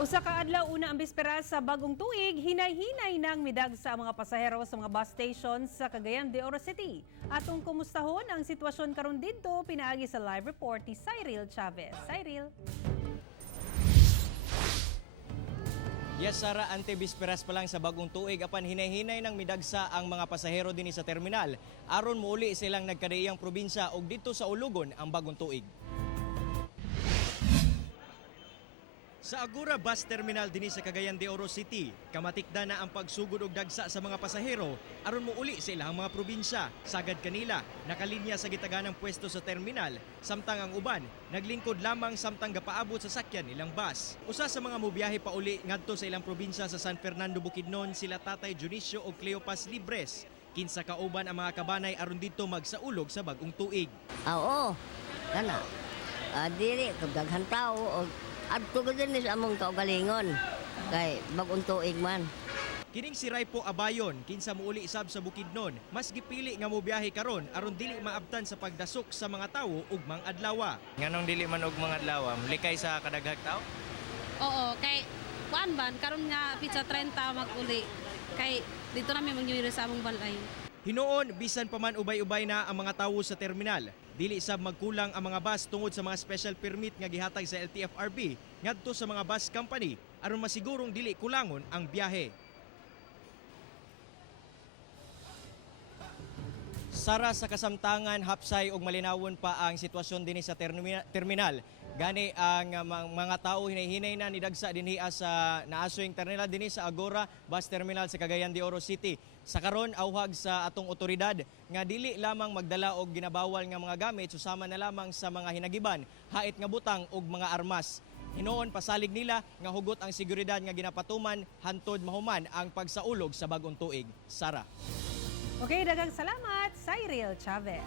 Usa ka adlaw una ang bispera sa bagong tuig, hinay-hinay ng midag sa mga pasahero sa mga bus stations sa Cagayan de Oro City. Atong kumustahon ang sitwasyon karon didto pinaagi sa live report ni Cyril Chavez. Cyril. Yes, Sara, ante-bisperas pa lang sa bagong tuig apan hinay-hinay ng midagsa ang mga pasahero dinhi sa terminal aron muuli silang nagkadaiyang probinsya ug dito sa Ulugon ang bagong tuig. Sa Agora Bus Terminal dinhi sa Cagayan de Oro City, kamatikda na ang pagsugod og dagsa sa mga pasahero aron muuli sa ilang mga probinsya. Sagad kanila nakalinya sa gitaganang pwesto sa terminal, samtang ang uban naglingkod lamang samtang gapaabot sa sakyan nilang bus. Usa sa mga mobiyahe pauli ngadto sa ilang probinsya sa San Fernando Bukidnon sila Tatay Junicio o Cleopas Libres. Kinsa kauban ang mga kabanay aron dito magsaulog sa bagong tuig. Oo, kana. Dili, kagaghan tao o adto ko din sa among kaugalingon. Kay bagong tuig man. Kining si Raipo Abayon, kinsa muuli sab sa Bukidnon, mas gipili nga mobiyahe karon aron dili maabtan sa pagdasok sa mga tawo ug mga adlaw. Nganong dili man og mga adlaw, likay sa kadaghag tawo? Oo, kay kuan ban karon nga pizza 30 mag-uli. Kay dito na may mangyuri sa among balay. Hinuon, bisan pa man ubay-ubay na ang mga tawo sa terminal. Dili sab magkulang ang mga bus tungod sa mga special permit nga gihatag sa LTFRB ngadto sa mga bus company aron masigurong dili kulangon ang biyahe. Sara, sa kasamtangan, hapsay ug malinawon pa ang sitwasyon dinhi sa terminal. Gani ang mga tao hinay-hinay na nidagsa dinhi sa naasoyng terminal dinhi sa Agora Bus Terminal sa Cagayan de Oro City. Sa karon awhag sa atong otoridad nga dili lamang magdala og ginabawal nga mga gamit, susama na lamang sa mga hinagiban, hait nga butang ug mga armas. Hinoon pasalig nila nga hugot ang seguridad nga ginapatuman hantod mahuman ang pagsaulog sa bagong tuig. Sara. Okay, daghang salamat, Cyril Chavez.